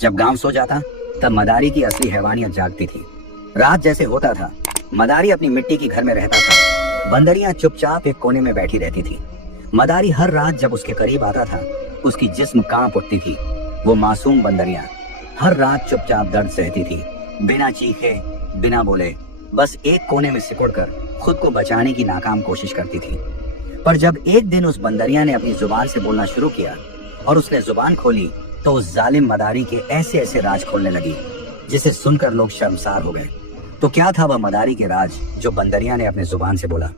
जब गांव सो जाता तब मदारी की असली हैवानियत जागती थी। रात जैसे होता था, मदारी अपनी मिट्टी की घर में रहता था। बंदरियां चुपचाप एक कोने में बैठी रहती थी। मदारी हर रात जब उसके करीब आता था, उसकी जिस्म कांप उठती थी। वो मासूम बंदरियां हर रात चुपचाप दर्द सहती थी, बिना चीखे, बिना बोले, बस एक कोने में सिकुड़कर खुद को बचाने की नाकाम कोशिश करती थी। पर जब एक दिन उस बंदरिया ने अपनी जुबान से बोलना शुरू किया और उसने जुबान खोली, तो उस जालिम मदारी के ऐसे ऐसे राज खोलने लगी जिसे सुनकर लोग शर्मसार हो गए। तो क्या था वह मदारी के राज जो बंदरिया ने अपने जुबान से बोला?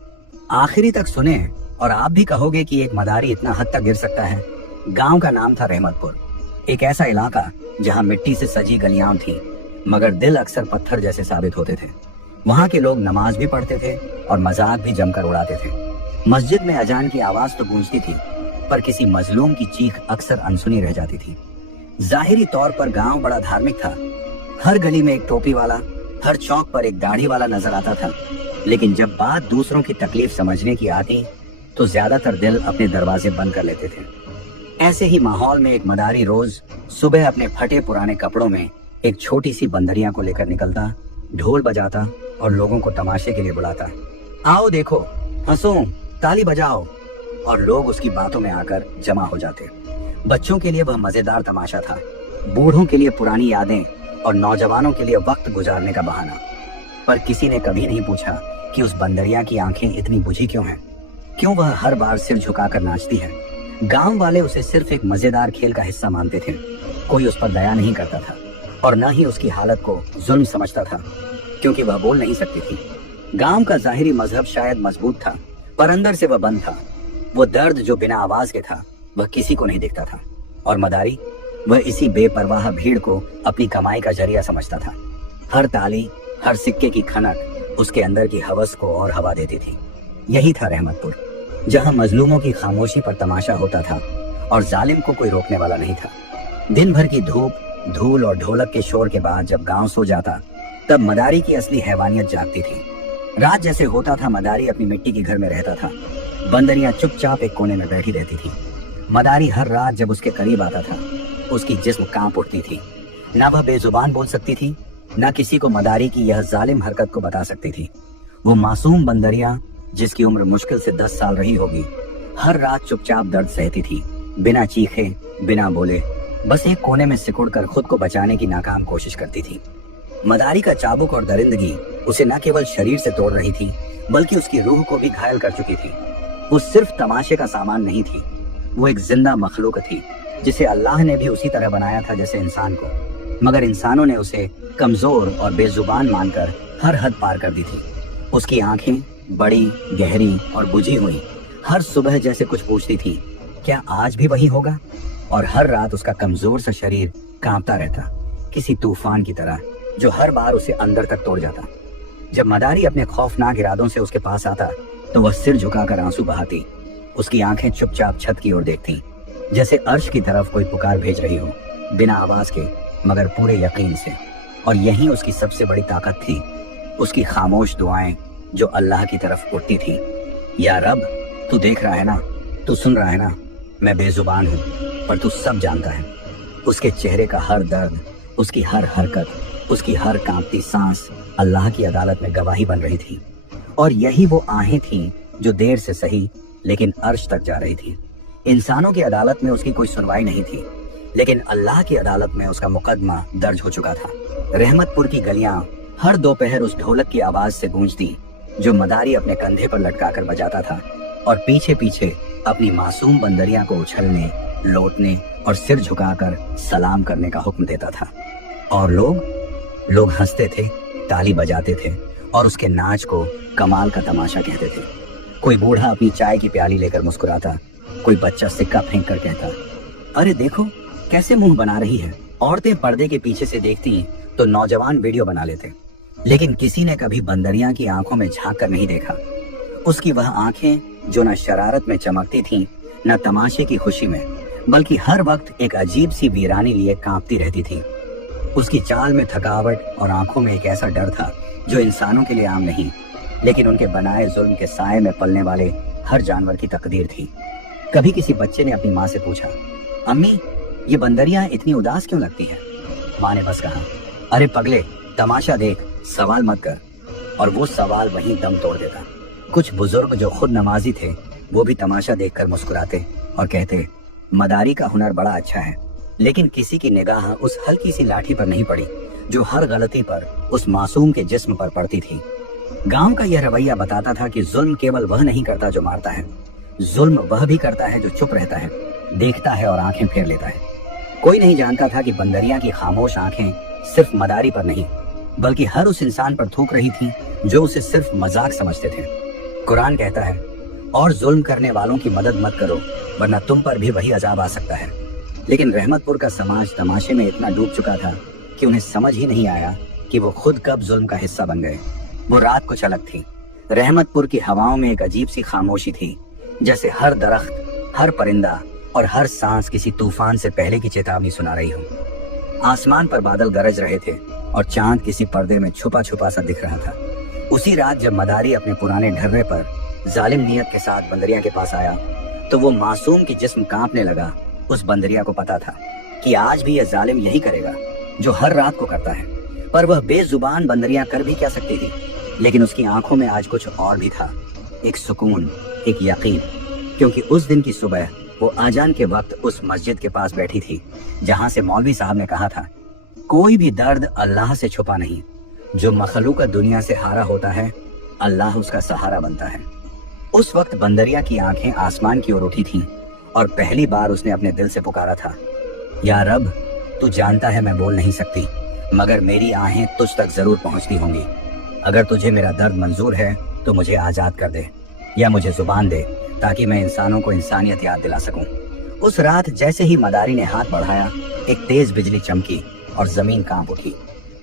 आखिरी तक सुने और आप भी कहोगे कि एक मदारी इतना हद तक गिर सकता है। गांव का नाम था रहमतपुर, एक ऐसा इलाका जहां मिट्टी से सजी गलियां थी, मगर दिल अक्सर पत्थर जैसे साबित होते थे। वहां के लोग नमाज भी पढ़ते थे और मजाक भी जमकर उड़ाते थे। मस्जिद में अजान की आवाज तो गूंजती थी, पर किसी मजलूम की चीख अक्सर अनसुनी रह जाती थी। जाहिरी तौर पर गांव बड़ा धार्मिक था। हर गली में एक टोपी वाला, हर चौक पर एक दाढ़ी वाला नजर आता था। लेकिन जब बात दूसरों की तकलीफ समझने की आती, तो ज्यादातर दिल अपने दरवाजे बंद कर लेते थे। ऐसे ही माहौल में एक मदारी रोज सुबह अपने फटे पुराने कपड़ों में एक छोटी सी बंदरिया को लेकर निकलता, ढोल बजाता और लोगों को तमाशे के लिए बुलाता। आओ देखो, हंसो, ताली बजाओ, और लोग उसकी बातों में आकर जमा हो जाते। बच्चों के लिए वह मजेदार तमाशा था, बूढ़ों के लिए पुरानी यादें और नौजवानों के लिए वक्त गुजारने का बहाना। पर किसी ने कभी नहीं पूछा कि उस बंदरिया की आंखें इतनी बुझी क्यों हैं, क्यों वह हर बार सिर झुकाकर नाचती है। गांव वाले उसे सिर्फ एक मजेदार खेल का हिस्सा मानते थे। कोई उस पर दया नहीं करता था और न ही उसकी हालत को जुल्म समझता था, क्योंकि वह बोल नहीं सकती थी। गांव का जाहिरी मजहब शायद मजबूत था, पर अंदर से वह बंद था। वो दर्द जो बिना आवाज के था, वह किसी को नहीं दिखता था। और मदारी, वह इसी बेपरवाह भीड़ को अपनी कमाई का जरिया समझता था। हर ताली, हर सिक्के की खनक उसके अंदर की हवस को और हवा देती थी। यही था रहमतपुर, जहां मजलूमों की खामोशी पर तमाशा होता था और जालिम को कोई रोकने वाला नहीं था। दिन भर की धूप, धूल और ढोलक के शोर के बाद जब गांव सो जाता, तब मदारी की असली हैवानियत जागती थी। रात जैसे होता था, मदारी अपनी मिट्टी के घर में रहता था। बंदरियां चुपचाप एक कोने में बैठी रहती थी। मदारी हर रात जब उसके करीब आता था, उसकी जिस्म कांप उठती थी। न वह बेजुबान बोल सकती थी, न किसी को मदारी की यह जालिम हरकत को बता सकती थी। वो मासूम बंदरिया, जिसकी उम्र मुश्किल से 10 साल रही होगी, हर रात चुपचाप दर्द सहती थी, बिना चीखे, बिना बोले, बस एक कोने में सिकुड़कर खुद को बचाने की नाकाम कोशिश करती थी। मदारी का चाबुक और दरिंदगी उसे न केवल शरीर से तोड़ रही थी, बल्कि उसकी रूह को भी घायल कर चुकी थी। वो सिर्फ तमाशे का सामान नहीं थी, वो एक जिंदा मखलूक थी, जिसे अल्लाह ने भी उसी तरह बनाया था जैसे इंसान को। मगर इंसानों ने उसे कमजोर और बेजुबान मानकर हर हद पार कर दी थी। उसकी आंखें बड़ी, गहरी और बुझी हुई, हर सुबह जैसे कुछ पूछती थी, क्या आज भी वही होगा? और हर रात उसका कमजोर सा शरीर कांपता रहता, किसी तूफान की तरह, जो हर बार उसे अंदर तक तोड़ जाता। जब मदारी अपने खौफनाक इरादों से उसके पास आता, तो वह सिर झुकाकर आंसू बहाती। उसकी आंखें चुपचाप छत की ओर देखती, जैसे अर्श की तरफ कोई पुकार भेज रही हो, बिना आवाज के मगर पूरे यकीन से। और यही उसकी सबसे बड़ी ताकत थी, उसकी खामोश दुआएं जो अल्लाह की तरफ उठती थी। या रब, तू देख रहा है ना, तू सुन रहा है ना, मैं बेजुबान हूँ, पर तू सब जानता है। उसके चेहरे का हर दर्द, उसकी हर हरकत, उसकी हर कांपती सांस अल्लाह की अदालत में गवाही बन रही थी। और यही वो आहें थीं जो देर से सही लेकिन अर्श तक जा रही थी। इंसानों की अदालत में उसकी कोई सुनवाई नहीं थी, लेकिन अल्लाह की अदालत में उसका मुकदमा दर्ज हो चुका था। रहमतपुर की गलियां हर दोपहर उस ढोलक की आवाज से गूंजती, जो मदारी अपने कंधे पर लटकाकर बजाता था, और पीछे पीछे अपनी मासूम बंदरिया को उछलने, लौटने और सिर झुकाकर सलाम करने का हुक्म देता था। और लोग हंसते थे, ताली बजाते थे और उसके नाच को कमाल का तमाशा कहते थे। कोई बूढ़ा अपनी चाय की प्याली लेकर मुस्कुराता, कोई बच्चा सिक्का फेंक कर कहता, अरे देखो कैसे मुंह बना रही है। औरतें पर्दे के पीछे से देखती तो नौजवान वीडियो बना लेते, लेकिन किसी ने कभी बंदरिया की आंखों में झांक कर नहीं देखा। उसकी वह आंखें जो न शरारत में चमकती थीं, न तमाशे की खुशी में, बल्कि हर वक्त एक अजीब सी वीरानी लिए कांपती रहती थी। उसकी चाल में थकावट और आंखों में एक ऐसा डर था जो इंसानों के लिए आम नहीं, लेकिन उनके बनाए जुल्म के साए में पलने वाले हर जानवर की तकदीर थी। कभी किसी बच्चे ने अपनी माँ से पूछा, अम्मी, ये बंदरियां इतनी उदास क्यों लगती है? माँ ने बस कहा, अरे पगले, तमाशा देख, सवाल मत कर। और वो सवाल वहीं दम तोड़ देता। कुछ बुजुर्ग जो खुद नमाजी थे वो भी तमाशा देखकर मुस्कुराते और कहते, मदारी का हुनर बड़ा अच्छा है। लेकिन किसी की निगाह उस हल्की सी लाठी पर नहीं पड़ी जो हर गलती पर उस मासूम के जिस्म पर पड़ती थी। गांव का यह रवैया बताता था कि जुल्म केवल वह नहीं करता जो मारता है, जुल्म वह भी करता है जो चुप रहता है, देखता है और आंखें फेर लेता है। कोई नहीं जानता था कि बंदरिया की खामोश आंखें सिर्फ मदारी पर नहीं बल्कि हर उस इंसान पर थूक रही थीं जो उसे सिर्फ मजाक समझते थे। कुरान कहता है, और जुल्म करने वालों की मदद मत करो वरना तुम पर भी वही अजाब आ सकता है। लेकिन रहमतपुर का समाज तमाशे में इतना डूब चुका था कि उन्हें समझ ही नहीं आया कि वो खुद कब जुल्म का हिस्सा बन गए। वो रात कुछ अलग थी। रहमतपुर की हवाओं में एक अजीब सी खामोशी थी, जैसे हर दरख्त, हर परिंदा और हर सांस किसी तूफान से पहले की चेतावनी सुना रही हो। आसमान पर बादल गरज रहे थे और चांद किसी पर्दे में छुपा छुपा सा दिख रहा था। उसी रात जब मदारी अपने पुराने ढर्रे पर जालिम नियत के साथ बंदरिया के पास आया तो वो मासूम की जिस्म कांपने लगा। उस बंदरिया को पता था कि आज भी यह जालिम यही करेगा जो हर रात को करता है, पर वह बेजुबान बंदरिया कर भी क्या सकती थी। लेकिन उसकी आंखों में आज कुछ और भी था, एक सुकून, एक यकीन, क्योंकि उस दिन की सुबह वो आजान के वक्त उस मस्जिद के पास बैठी थी जहां से मौलवी साहब ने कहा था, कोई भी दर्द अल्लाह से छुपा नहीं, जो मखलूक दुनिया से हारा होता है अल्लाह उसका सहारा बनता है। उस वक्त बंदरिया की आंखें आसमान की ओर उठी थीं और पहली बार उसने अपने दिल से पुकारा था, या रब, तू जानता है मैं बोल नहीं सकती मगर मेरी आहें तुझ तक जरूर पहुंचती होंगी। अगर तुझे मेरा दर्द मंजूर है तो मुझे आजाद कर दे या मुझे जुबान दे ताकि मैं इंसानों को इंसानियत याद दिला सकूं। उस रात जैसे ही मदारी ने हाथ बढ़ाया एक तेज बिजली चमकी और जमीन कांप उठी।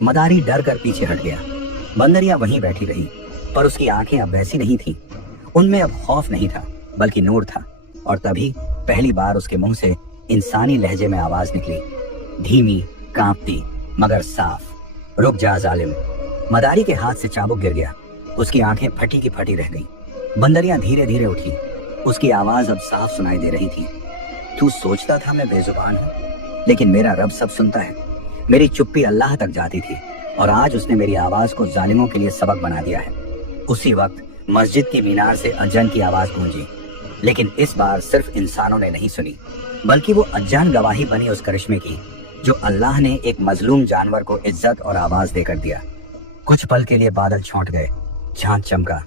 मदारी डर कर पीछे हट गया। बंदरिया वहीं बैठी रही, पर उसकी आंखें अब वैसी नहीं थीं। उनमें अब खौफ नहीं था बल्कि नूर था। और तभी पहली बार उसके मुंह से इंसानी लहजे में आवाज निकली, धीमी, कांपती मगर साफ, रुक जा जालिम। मदारी के हाथ से चाबुक गिर गया। उसकी आंखें फटी की फटी रह गईं। बंदरिया धीरे धीरे उठी। उसकी आवाज अब साफ सुनाई दे रही थी, तू सोचता था मैं बेजुबान हूँ, लेकिन मेरा रब सब सुनता है। मेरी चुप्पी अल्लाह तक जाती थी और आज उसने मेरी आवाज को जालिमों के लिए सबक बना दिया है। उसी वक्त मस्जिद की मीनार से अजान की आवाज गूंजी, लेकिन इस बार सिर्फ इंसानों ने नहीं सुनी बल्कि वो अजान गवाही बनी उस करिश्मे की जो अल्लाह ने एक मजलूम जानवर को इज्जत और आवाज देकर दिया। कुछ पल के लिए बादल छौंट गए, चांद चमका,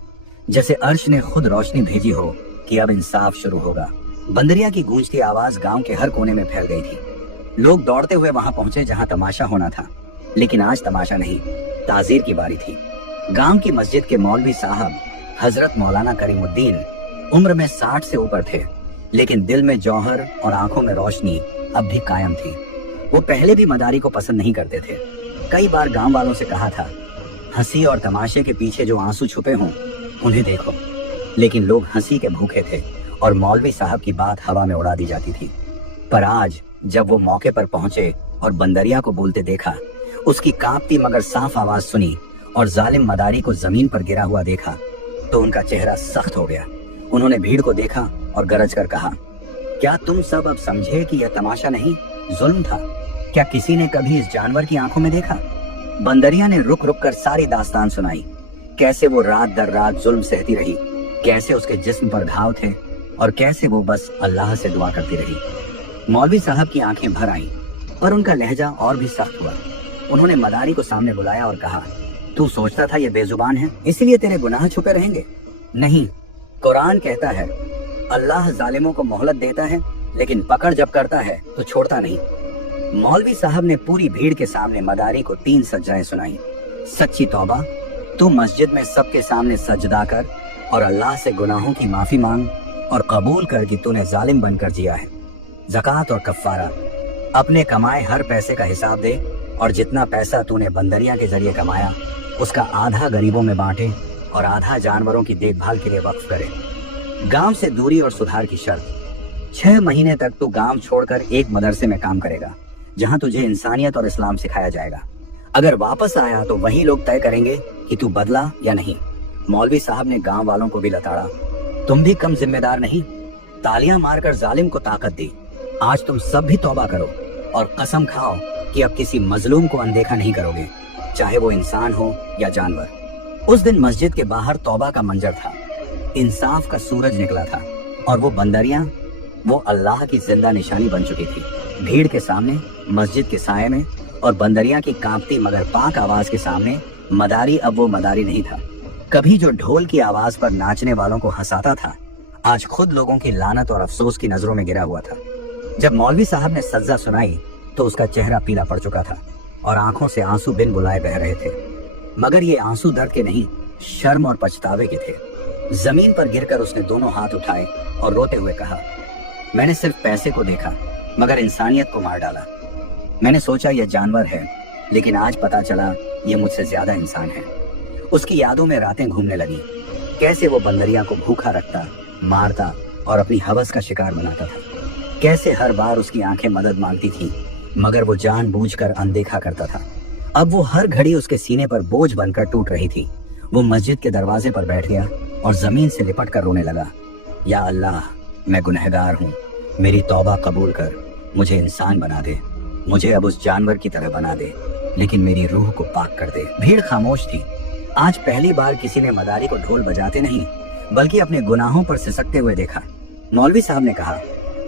जैसे अर्श ने खुद रोशनी भेजी हो कि अब इंसाफ शुरू होगा। बंदरिया की गूंजती आवाज गांव के हर कोने में फैल गई थी। लोग दौड़ते हुए वहां पहुंचे जहां तमाशा होना था, लेकिन आज तमाशा नहीं, ताजीर की बारी थी। गांव की मस्जिद के मौलवी साहब हजरत मौलाना करीमुद्दीन उम्र में 60 से ऊपर थे, लेकिन दिल में जौहर और आंखों में रोशनी अब भी कायम थी। वो पहले भी मदारी को पसंद नहीं करते थे। कई बार गांव वालों से कहा था, हंसी और तमाशे के पीछे जो आंसू छुपे हों उन्हें देखो, लेकिन लोग हंसी के भूखे थे और मौलवी साहब की बात हवा में उड़ा दी जाती थी। पर आज जब वो मौके पर पहुंचे और बंदरिया को बोलते देखा, उसकी कांपती मगर साफ आवाज सुनी और जालिम मदारी को जमीन पर गिरा हुआ देखा तो उनका चेहरा सख्त हो गया। उन्होंने भीड़ को देखा और गरज कर कहा, क्या तुम सब अब समझे कि यह तमाशा नहीं, जुल्म था? क्या किसी ने कभी इस जानवर की आंखों में देखा? बंदरिया ने रुक रुक कर सारी दास्तान सुनाई, कैसे वो रात दर रात जुल्म सहती रही, कैसे उसके जिस्म पर घाव थे और कैसे वो बस अल्लाह से दुआ करती रही। मौलवी साहब की आंखें भर आईं, पर उनका लहजा और भी सख्त हुआ। उन्होंने मदारी को सामने बुलाया और कहा, तू सोचता था ये बेजुबान है इसलिए तेरे गुनाह छुपे रहेंगे? नहीं, कुरान कहता है अल्लाह जालिमों को मोहलत देता है लेकिन पकड़ जब करता है तो छोड़ता नहीं। मौलवी साहब ने पूरी भीड़ के सामने मदारी को 3 सज्जाएं सुनाई। सच्ची तौबा, तू मस्जिद में सबके सामने सजदा कर और अल्लाह से गुनाहों की माफी मांग और कबूल कर कि तूने जालिम बनकर जिया है। ज़कात और कफ़ारा, अपने कमाए हर पैसे का हिसाब दे और जितना पैसा तूने बंदरिया के जरिए कमाया उसका आधा गरीबों में बांटे और आधा जानवरों की देखभाल के लिए वक्फ करे। गांव से दूरी और सुधार की शर्त, 6 महीने तक तू गांव छोड़कर एक मदरसे में काम करेगा जहां तुझे इंसानियत और इस्लाम सिखाया जाएगा। अगर वापस आया तो वही लोग तय करेंगे कि तू बदला या नहीं। मौलवी साहब ने गांव वालों को भी लताड़ा, तुम भी कम जिम्मेदार नहीं। तालियां मारकर जालिम को ताकत दी। आज तुम सब भी तौबा करो और कसम खाओ कि अब किसी मजलूम को अनदेखा नहीं करोगे, चाहे वो इंसान हो या जानवर। उस दिन मस्जिद के बाहर तौबा का मंजर था। इंसाफ का सूरज निकला था और वो बंदरियां, वो अल्लाह की जिंदा निशानी बन चुकी थी। भीड़ के सामने, मस्जिद के साये में और बंदरियां की कांपती मगर पाक आवाज के सामने मदारी अब वो मदारी नहीं था। कभी जो ढोल की आवाज पर नाचने वालों को हंसाता था, आज खुद लोगों की लानत और अफसोस की नजरों में गिरा हुआ था। जब मौलवी साहब ने सज्जा सुनाई तो उसका चेहरा पीला पड़ चुका था और आंखों से आंसू बिन बुलाए बह रहे थे, मगर ये आंसू दर्द के नहीं, शर्म और पछतावे के थे। जमीन पर गिरकर उसने दोनों हाथ उठाए और रोते हुए कहा, मैंने सिर्फ पैसे को देखा मगर इंसानियत को मार डाला। मैंने सोचा यह जानवर है, लेकिन आज पता चला यह मुझसे ज्यादा इंसान है। उसकी यादों में रातें घूमने लगी, कैसे वो बंदरिया को भूखा रखता, मारता और अपनी हवस का शिकार बनाता था। कैसे हर बार उसकी आंखें मदद मांगती थी मगर वो जानबूझकर अनदेखा करता था। अब वो हर घड़ी उसके सीने पर बोझ बनकर टूट रही थी। वो मस्जिद के दरवाजे पर बैठ गया और जमीन से लिपट कर रोने लगा, या अल्लाह, मैं गुनहगार हूँ, मेरी तौबा कबूल कर, मुझे इंसान बना दे, मुझे अब उस जानवर की तरह बना दे, लेकिन मेरी रूह को पाक कर दे। भीड़ खामोश थी। आज पहली बार किसी ने मदारी को ढोल बजाते नहीं बल्कि अपने गुनाहों पर सिसकते हुए देखा। मौलवी साहब ने कहा,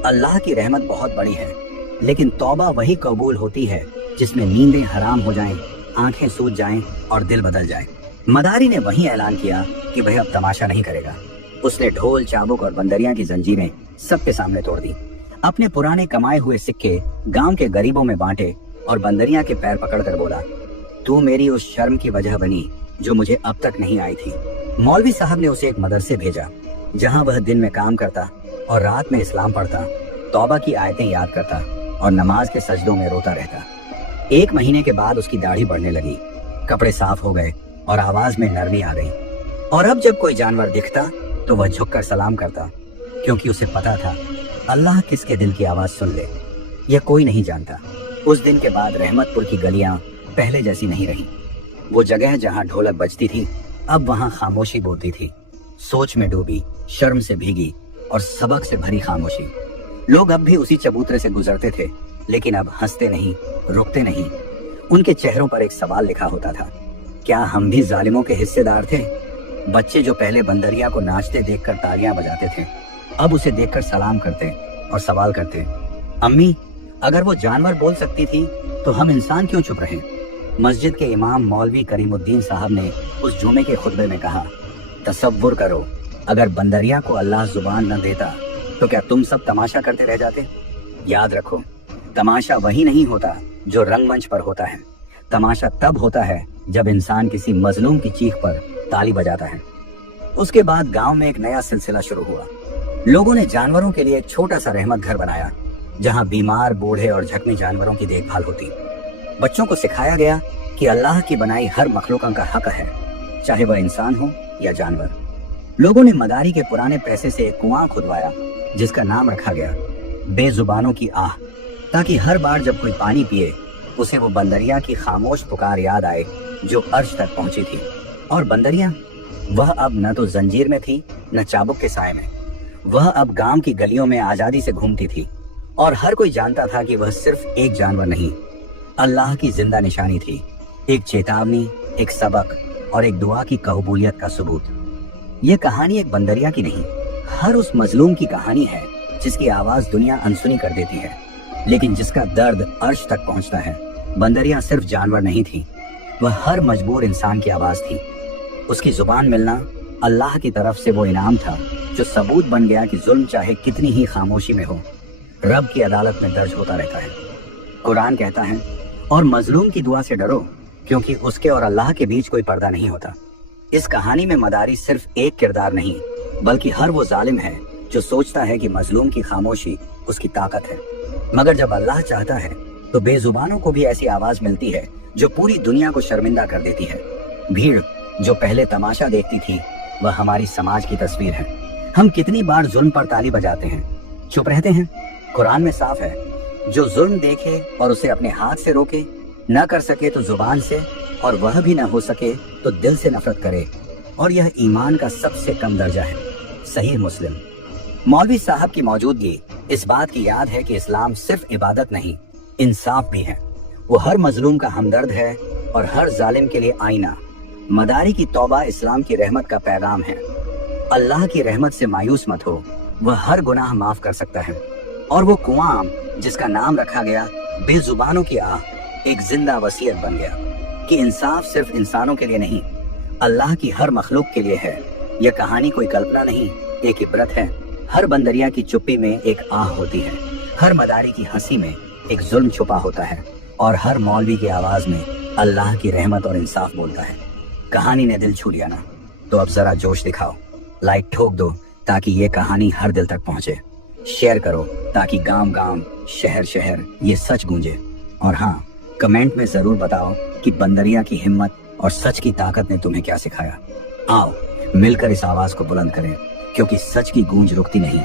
अल्लाह की रहमत बहुत बड़ी है, लेकिन तौबा वही कबूल होती है जिसमें नींदें हराम हो जाएं, आंखें सूज जाएं और दिल बदल जाए। मदारी ने वही ऐलान किया कि वह अब तमाशा नहीं करेगा। उसने ढोल, चाबुक और बंदरियां की जंजीरें सबके सामने तोड़ दी। अपने पुराने कमाए हुए सिक्के गांव के गरीबों में बांटे और बंदरियां के पैर पकड़कर बोला, तू मेरी उस शर्म की वजह बनी जो मुझे अब तक नहीं आई थी। मौलवी साहब ने उसे एक मदरसे भेजा, जहां वह दिन में काम करता और रात में इस्लाम पढ़ता, तौबा की आयतें याद करता और नमाज के सजदों में रोता रहता। 1 महीने के बाद उसकी दाढ़ी बढ़ने लगी, कपड़े साफ हो गए और आवाज में नरमी आ गई। और अब जब कोई जानवर दिखता तो वह झुककर सलाम करता, क्योंकि उसे पता था अल्लाह किसके दिल की आवाज सुन ले, यह कोई नहीं जानता। उस दिन के बाद रहमतपुर की गलियां पहले जैसी नहीं रही। वो जगह जहां ढोलक बजती थी, अब वहां खामोशी बोलती थी। सोच में डूबी, शर्म से भीगी और सबक से भरी खामोशी। लोग अब भी उसी चबूतरे से गुजरते थे, लेकिन अब हंसते नहीं, रुकते नहीं। उनके चेहरों पर एक सवाल लिखा होता था, क्या हम भी जालिमों के हिस्सेदार थे? बच्चे जो पहले बंदरिया को नाचते देखकर तालियां बजाते थे, अब उसे देखकर सलाम करते और सवाल करते, अम्मी, अगर वो जानवर बोल सकती थी तो हम इंसान क्यों चुप रहे? मस्जिद के इमाम मौलवी करीमुद्दीन साहब ने उस जुमे के खुतबे में कहा, तसव्वुर करो, अगर बंदरिया को अल्लाह जुबान न देता तो क्या तुम सब तमाशा करते रह जाते? याद रखो, तमाशा वही नहीं होता जो रंगमंच पर होता है। तमाशा तब होता है जब इंसान किसी मजलूम की चीख पर ताली बजाता है। उसके बाद गांव में एक नया सिलसिला शुरू हुआ। लोगों ने जानवरों के लिए एक छोटा सा रहमत घर बनाया, जहां बीमार, बूढ़े और जख्मी जानवरों की देखभाल होती। बच्चों को सिखाया गया कि अल्लाह की बनाई हर मखलूक का हक है, चाहे वह इंसान हो या जानवर। लोगों ने मदारी के पुराने पैसे से एक कुआं खुदवाया, जिसका नाम रखा गया बेजुबानों की आह, ताकि हर बार जब कोई पानी पिए उसे वो बंदरिया की खामोश पुकार याद आए जो अर्श तक पहुंची थी। और बंदरिया, वह अब न तो जंजीर में थी न चाबुक के साए में। वह अब गांव की गलियों में आजादी से घूमती थी और हर कोई जानता था कि वह सिर्फ एक जानवर नहीं, अल्लाह की जिंदा निशानी थी, एक चेतावनी, एक सबक और एक दुआ की कबूलियत का सबूत। यह कहानी एक बंदरिया की नहीं, हर उस मजलूम की कहानी है जिसकी आवाज दुनिया अनसुनी कर देती है, लेकिन जिसका दर्द अर्श तक पहुंचता है। बंदरिया सिर्फ जानवर नहीं थी, वह हर मजबूर इंसान की आवाज थी। उसकी जुबान मिलना अल्लाह की तरफ से वो इनाम था जो सबूत बन गया कि जुल्म चाहे कितनी ही खामोशी में हो, रब की अदालत में दर्ज होता रहता है। कुरान कहता है, और मजलूम की दुआ से डरो, क्योंकि उसके और अल्लाह के बीच कोई पर्दा नहीं होता। इस कहानी में मदारी सिर्फ एक किरदार नहीं, बल्कि हर वो जालिम है जो सोचता है कि मजलूम की खामोशी उसकी ताकत है। मगर जब अल्लाह चाहता है तो बेजुबानों को भी ऐसी आवाज मिलती है जो पूरी दुनिया को शर्मिंदा कर देती है। भीड़ जो पहले तमाशा देखती थी, वह हमारी समाज की तस्वीर है। हम कितनी बार जुल्म पर ताली बजाते हैं, चुप रहते हैं। कुरान में साफ है, जो जुल्म देखे और उसे अपने हाथ से रोके, न कर सके तो जुबान से, और वह भी न हो सके तो दिल से नफरत करे, और यह ईमान का सबसे कम दर्जा है। सही मुस्लिम। मौलवी साहब की मौजूदगी इस बात की याद है कि इस्लाम सिर्फ इबादत नहीं, इंसाफ भी है। वो हर मजलूम का हमदर्द है और हर जालिम के लिए आईना। मदारी की तौबा इस्लाम की रहमत का पैगाम है। अल्लाह की रहमत से मायूस मत हो, वह हर गुनाह माफ कर सकता है। और वो कुआं जिसका नाम रखा गया बेजुबानों की आह, एक जिंदा वसीयत बन गया कि इंसाफ सिर्फ इंसानों के लिए नहीं, अल्लाह की हर मखलूक के लिए है। यह कहानी कोई कल्पना नहीं, एक इबरत है। हर बंदरिया की चुप्पी में एक आह होती है, हर मदारी की हंसी में एक जुल्म छुपा होता है, और हर मौलवी की आवाज में अल्लाह की रहमत और इंसाफ बोलता है। कहानी ने दिल छू लिया ना, तो अब जरा जोश दिखाओ, लाइक ठोक दो ताकि ये कहानी हर दिल तक पहुंचे, शेयर करो ताकि गांव गांव शहर शहर ये सच गूंजे। और हाँ, कमेंट में जरूर बताओ कि बंदरिया की हिम्मत और सच की ताकत ने तुम्हें क्या सिखाया। आओ मिलकर इस आवाज को बुलंद करें, क्योंकि सच की गूंज रुकती नहीं,